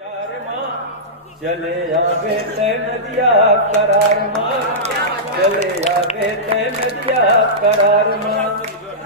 चले आवे तय नदिया करार मां, चले आवे तय नदिया करार मां।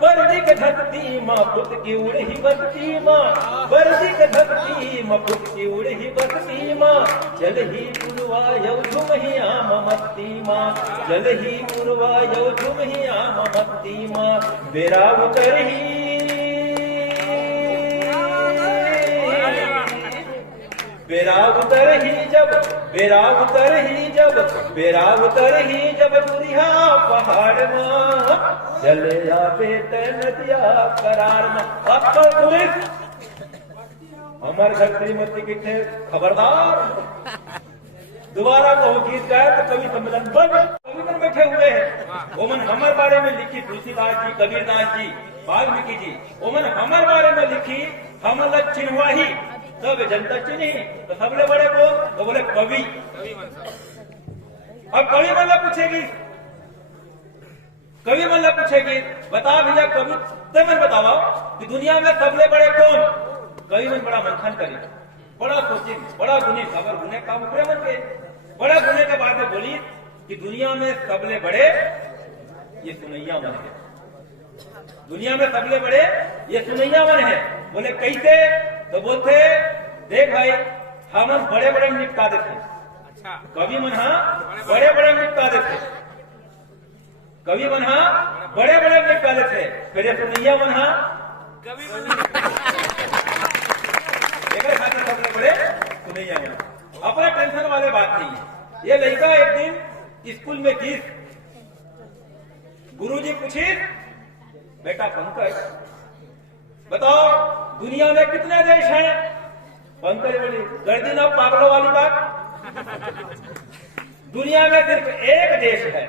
वर्दी के धरती मां पुत की उड़ी बसती मां, वर्दी के धरती मां पुत की उड़ी बसती मां। चल ही पुरवा यौ झुमहिया ममती मां, चल ही पुरवा यौ झुमहिया ममती मां। बेरा उतर ही बेरा उतर ही जब, बेरा उतर ही जब, बेरा उतर ही जब दुरिया पहाड़ मां। चले आवे तय नदिया करार मां। आपका पुलिस हमारे घर श्रीमती की थे खबरदार, दोबारा कहो गीत गाए तो कवि सम्मेलन बंद। कवि बैठे हुए हैं, ओमन हमारे बारे में लिखी तुलसीदास जी, कबीरदास जी, वाल्मीकि जी, ओमन हमारे बारे में लिखी हम लग चिन्हवाही सब जनता चिन्ही। तो सबले बड़े को तो बोले कवि। अब कवि मतलब पूछेगी, कवि मतलब पूछेगी बता भैया कवि तो मैं बताओ कि दुनिया में सबले बड़े कौन। कवि में बड़ा मंथन करी, बड़ा सोची, बड़ा गुनी, खबर गुने काम उपरे मन के बड़ा गुने के बाद में बोली कि दुनिया में सबले बड़े ये सुनैया मन है, दुनिया में सबले बड़े ये सुनैया मन है। बोले कैसे, तो बोलते देख भाई हम बड़े बड़े निपटा देते। अच्छा, कवि मन बड़े बड़े निपटा देते, कवि मन बड़े बड़े निपटा देते। फिर ये सुनैया मन कवि खातिर सबले बड़े सुनैया मन। अपना टेंशन वाले बात नहीं है। ये लड़का एक दिन स्कूल में गई, गुरुजी पूछी बेटा पंकज बताओ दुनिया में कितने देश हैं। पंकज बोली गर्दी ना पागलों वाली बात, दुनिया में सिर्फ एक देश है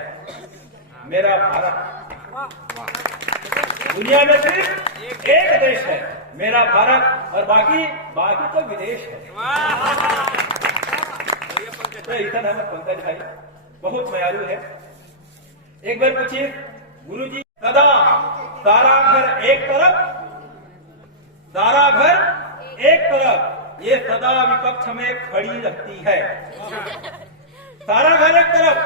मेरा भारत। दुनिया में सिर्फ एक देश है मेरा भारत और बाकी तो विदेश है। तो इतना हमें पंकज भाई बहुत मयालू है। एक बार पूछिए गुरुजी सदा सारा घर एक तरफ, सारा घर एक तरफ ये सदा विपक्ष में खड़ी रहती है। सारा घर एक तरफ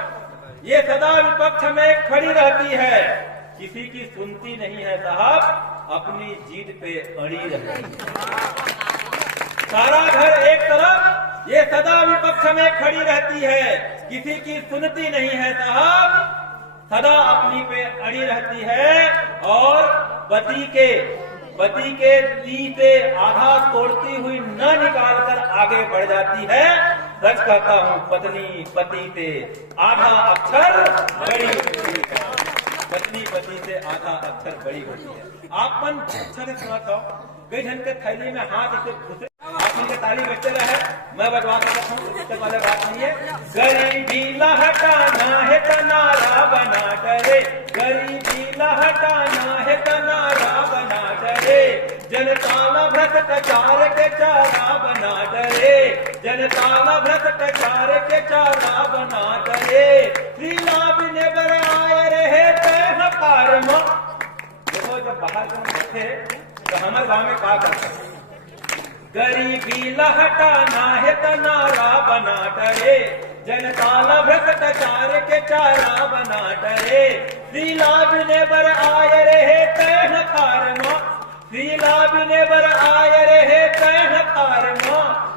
ये सदा विपक्ष में खड़ी रहती है, किसी की सुनती नहीं है साहब अपनी जीत पे अड़ी रहती है। सारा घर एक तरफ ये सदा विपक्ष में खड़ी रहती है, किसी की सुनती नहीं है साहब सदा अपनी पे अड़ी रहती है। और पति के दी से आधा तोड़ती हुई न निकाल कर आगे बढ़ जाती है। सच कहता हूँ पत्नी पति से आधा अक्षर बड़ी होती है, पत्नी पति से आधा अक्षर बड़ी होती है। आपन अच्छा से सुना था कई जन के थैली में हाथ इसे घुसे, आप इनके ताली बजते रहे, मैं बजवा सकता हूँ, इससे वाले बात नहीं है। गरीबी न हटाना है तनारा बना डरे, गरीबी न हटाना है तनारा बना डरे। जनता न भ्रष्टाचार के चारा बना डरे, जनता न भ्रष्टाचार के चारा बना डरे। श्री लाभ ने बराए रहे तय कारम। देखो जब बाहर से बैठे तो हमारे गाँव में क्या करते हैं, गरीबी न हटाना है तनारा बना डरे, जनता न भ्रष्टाचार के चारा बना डरे। श्री लाभ ने बर आय रहे तय कारम, श्री लाभ ने बर आय रहे तय कारम,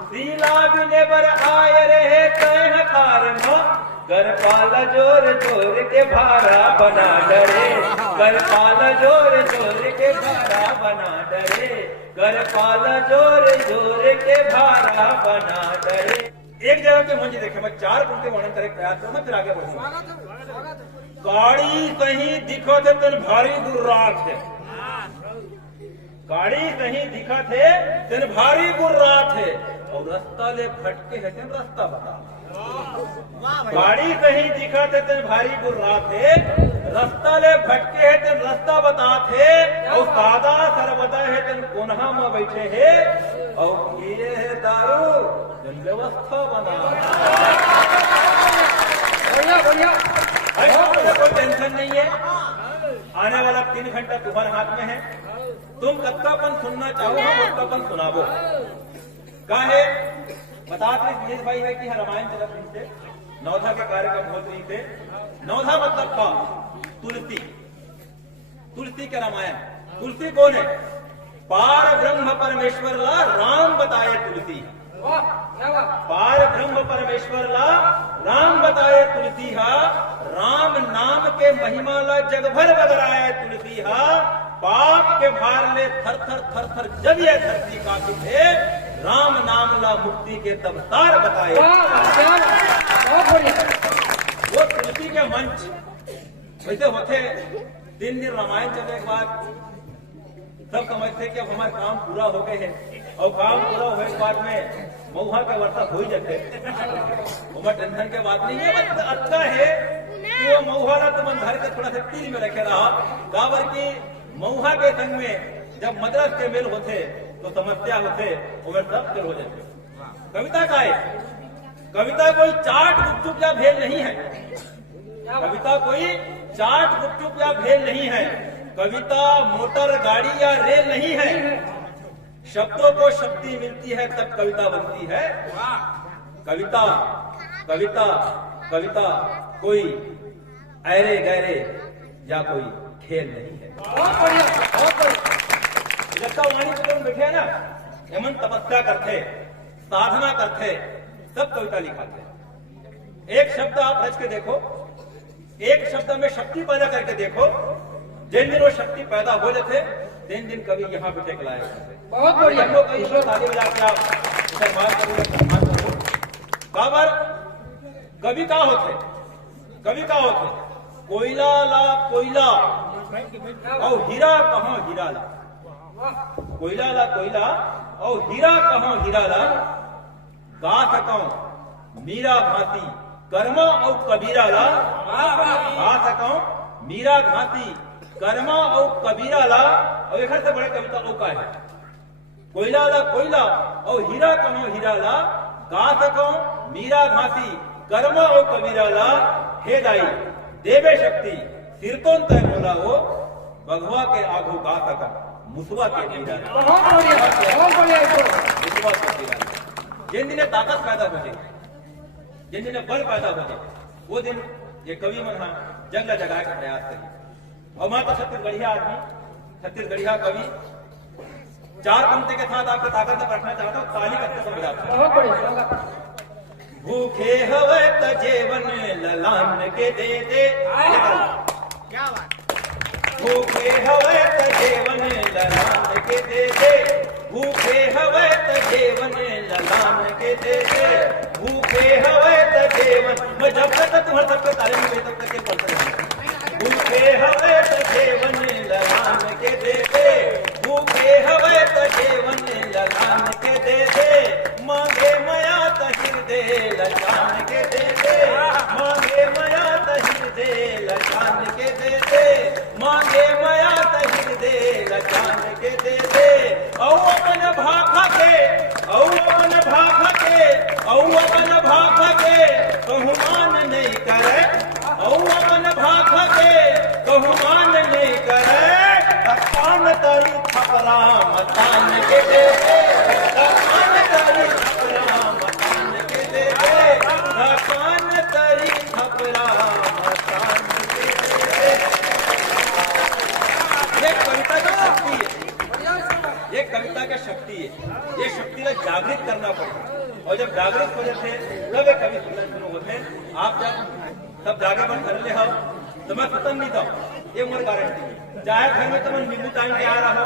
श्री लाभ ने बर आय रहे तय कारम। कर पाला जोर जोर के भारा बना डरे, कर पाला जोर जोर के भारा बना डरे, कर पाला जोर जोर के भारा बना डरे। एक जगह के मंजी देखे, मैं 4 पंक्ति वर्णन करे प्रयास करूंगा फिर आगे बढ़ूंगा। गाड़ी कहीं दिखो थे तेन भारी गुर्रात है, गाड़ी कहीं दिखा थे तेन भारी गुर्रात है, और रास्ता ले भटके है तेन रास्ता बता। गाड़ी कहीं दिखा थे तेन भारी गुर्रात है, रास्ता ले भटके है तेन रास्ता बता थे, और सादा सरबता है तेन कोनहा में बैठे है, और ये है दारू जन व्यवस्था बना। कोई टेंशन नहीं है, आने वाला 3 घंटा तुम्हारे हाथ में है, तुम कत्तापन सुनना चाहो हम कत्तापन सुनाबो। काहे बताते दिनेश भाई है कि रामायण चलत रही थे, नौधा के कार्यक्रम होते रही थे। नौधा मतलब का तुलसी, तुलसी के रामायण। तुलसी कौन है? पार ब्रह्म परमेश्वर ला राम बताए तुलसी, पार ब्रह्म परमेश्वर ला राम बताए तुलसी हा, राम नाम के महिमा ला जग भर बगराए तुलसी हा, पाप के भार ले थर थर जब ये धरती काफी थे, राम नाम ला मुक्ति के तब तार बताए। वो तुलसी के मंच वैसे होते। दिन दिन रामायण चलने के बाद सब समझते कि अब हमारे काम पूरा हो गए हैं, और काम पूरा होने के बाद में मऊहा के वर्षा हो ही जाते। उमर टेंशन के बात नहीं है, बस अच्छा है कि वो मऊहा ना तो मन घर के थोड़ा सा तीर में रखे रहा। गावर की मऊहा के संग में जब मद्रास के मेल होते तो समस्या होते, उमर सब चल हो जाते। कविता का है, कविता कोई चाट गुपचुप या भेल नहीं है, कविता कोई चाट गुपचुप या भेल नहीं है, कविता मोटर गाड़ी या रेल नहीं है। शब्दों को शक्ति मिलती है तब कविता बनती है। कविता कविता कविता कोई ऐरे गहरे या कोई खेल नहीं है। लगता वाणी में बैठे है ना, यमन तपस्या करते, साधना करते, सब कविता लिखाते। एक शब्द आप रच के देखो, एक शब्द में शक्ति पैदा करके देखो, जिन दिन वो शक्ति पैदा हो जाते दिन दिन कवि यहाँ पे टेक लाए। बहुत बढ़िया, हम लोग ईश्वर ताली बजा के आप सम्मान करो। काबर कवि का होते, कवि का होते कोयला ला कोयला और हीरा कहाँ हीरा ला, कोयला ला कोयला और हीरा कहाँ हीरा ला, गा सकूं मीरा भांति कर्मा और कबीरा ला, गा सकूं मीरा भांति कर्मा और कबीरा ला। और एक से बड़े कविता ओ का है, कोयला ला कोयला और हीरा कहाँ हीरा ला, गा सकूं मीरा भांति कर्मा और कबीरा ला। हे दाई देवे शक्ति सिरतों तय बोला हो, भगवा के आगो गा सका मुसवा के मीरा। मुसवा के मीरा जिन दिन ताकत पैदा हो जाए, जिन दिन बल पैदा हो जाए, वो दिन ये कवि मन जगह जगह का प्रयास करिए। और मैं तो छत्तीसगढ़िया आदमी, छत्तीसगढ़िया कवि, चार पंक्ति के साथ आपको ताकत में रखना चाहता हूँ। ताली करते सब बजाते। भूखे हवे त जेवन ललान के दे दे, क्या बात। भूखे हवे त जेवन ललान के दे दे, भूखे हवे त जेवन ललान के दे दे, भूखे हवे त जेवन। मैं जब तक तुम्हारे सबके ताले में तब तक के पढ़ते रहूं। भूखे हवे त जेवन ललान के दे दे, भूखे हवे त जेवन ललान के दे दे, मांगे मया त हृदय ललान के दे दे, मांगे मया त हृदय ललान के दे दे, मांगे मया त हृदय ललान के दे दे। औ अपन भाखा के, औ अपन भाखा के, औ अपन भाखा के कहूँ मान नहीं करे, औ अपन भाखा के कहूँ मान नहीं करे, कान तरी थपरा मतान के दे दे, कान तरी थपरा मतान के दे दे, कान तरी थपरा मतान के दे दे। ये कविता की शक्ति है, ये कविता की शक्ति है। ये शक्ति को जागृत करना पड़ेगा, और जब जागृत हो जाते तब एक कवि सुनना शुरू होते। आप जब सब जागे बंद कर ले हो तो मैं खत्म नहीं था, ये उम्र गारंटी है। चाहे घर में तुम नींबू टाइम के आ रहा हो,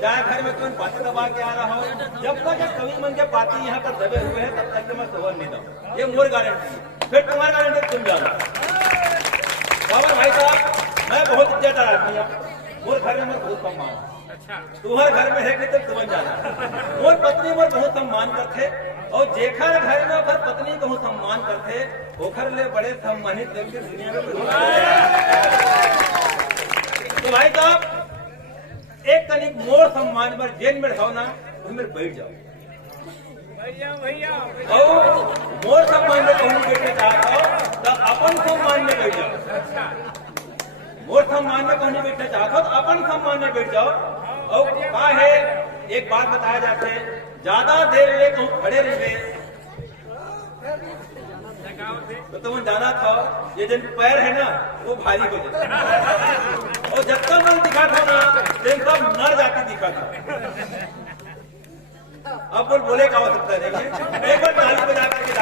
चाहे घर में तुम पाती दबा के आ रहा हो, जब तक कवि मन के पाती यहाँ पर दबे हुए हैं तब तक मैं सोवर नहीं था, ये उम्र गारंटी है। फिर तुम्हारा गारंटी तुम जाओ। बाबर भाई साहब मैं बहुत इज्जतदार आदमी हूँ, मोर घर में बहुत सम्मान, तुम्हारे घर में है कि तुम समझ जाना। मोर पत्नी मोर बहुत सम्मान करते, और जेखर घर में ओखर पत्नी को सम्मान करते, ओखर ले बड़े सम्मानित व्यक्ति दुनिया में। तो भाई साहब एक तनिक मोर सम्मान पर जेल में रहो ना, उसमें बैठ जाओ भैया। और मोर सम्मान में कहूँ बैठे चाहता हो तो अपन सम्मान में बैठ जाओ, मोर सम्मान में कहूँ बैठना चाहता हो तो अपन सम्मान में बैठ जाओ। और कहा है एक बात बताया जाते है, ज्यादा देर ले कहूँ खड़े रहे तो तुम जाना था ये जन पैर है ना वो भारी हो जाता और जब तक मन दिखा था ना दिन तक मर जाती दिखा था। अब बोले का हो सकता है, देखिए एक बार ताली बजा करके